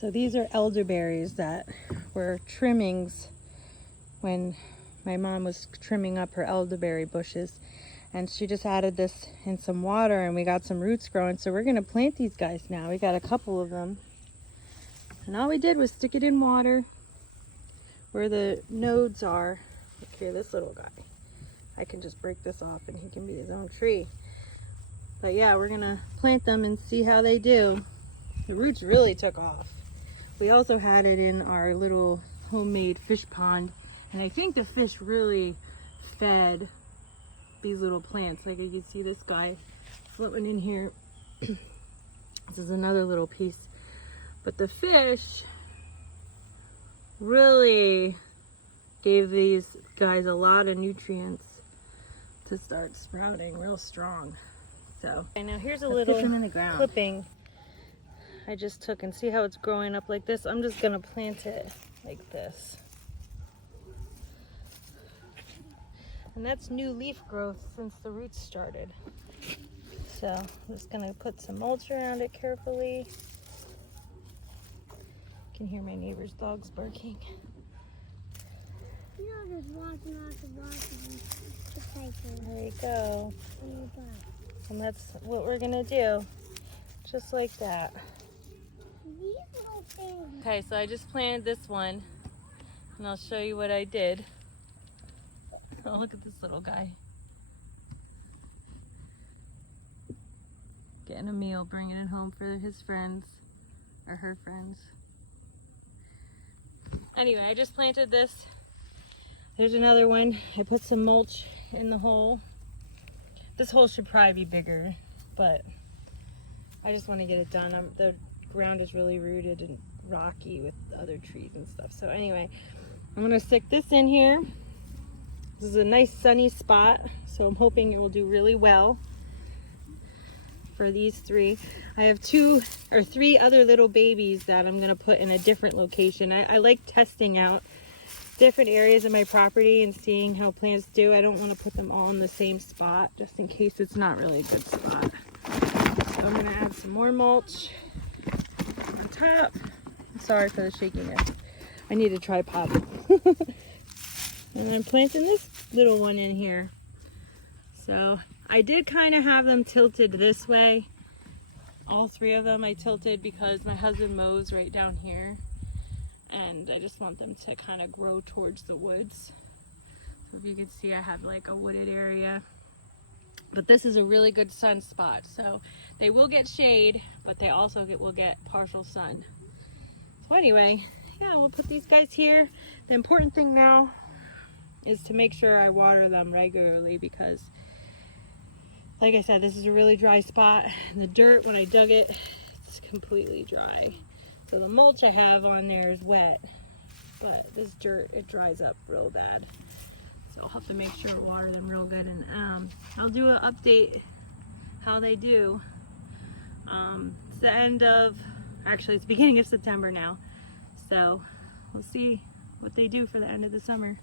So these are elderberries that were trimmings when my mom was trimming up her elderberry bushes, and she just added this in some water and we got some roots growing. So we're gonna plant these guys now. We got a couple of them, and all we did was stick it in water where the nodes are. Look here, this little guy, I can just break this off and he can be his own tree. But yeah, we're gonna plant them and see how they do. The roots really took off. We also had it in our little homemade fish pond, and I think the fish really fed these little plants. Like you can see this guy floating in here. This is another little piece. But the fish really gave these guys a lot of nutrients to start sprouting real strong. So, and now here's a little clipping I just took, and see how it's growing up like this. I'm just gonna plant it like this. And that's new leaf growth since the roots started. So I'm just gonna put some mulch around it carefully. You can hear my neighbor's dogs barking. You know, just walking out the cycle. There you go. And that's what we're gonna do. Just like that. These little things. Okay, so I just planted this one, and I'll show you what I did. Oh, look at this little guy. Getting a meal, bringing it home for his friends, or her friends. Anyway, I just planted this. There's another one. I put some mulch in the hole. This hole should probably be bigger, but I just want to get it done. The ground is really rooted and rocky with other trees and stuff. So anyway, I'm going to stick this in here. This is a nice sunny spot, so I'm hoping it will do really well for these three. I have 2 or 3 other little babies that I'm going to put in a different location. I like testing out different areas of my property and seeing how plants do. I don't want to put them all in the same spot just in case it's not really a good spot. So I'm going to add some more mulch on top. I'm sorry for the shakiness. I need a tripod. And I'm planting this little one in here. So I did kind of have them tilted this way. All 3 of them I tilted because my husband mows right down here. And I just want them to kind of grow towards the woods. So if you can see, I have like a wooded area. But this is a really good sun spot. So they will get shade, but they also will get partial sun. So anyway, yeah, we'll put these guys here. The important thing now is to make sure I water them regularly, because like I said, this is a really dry spot. And the dirt, when I dug it, it's completely dry. So the mulch I have on there is wet, but this dirt, it dries up real bad. So I'll have to make sure to water them real good. And I'll do an update how they do. It's the end of, actually it's beginning of September now. So we'll see what they do for the end of the summer.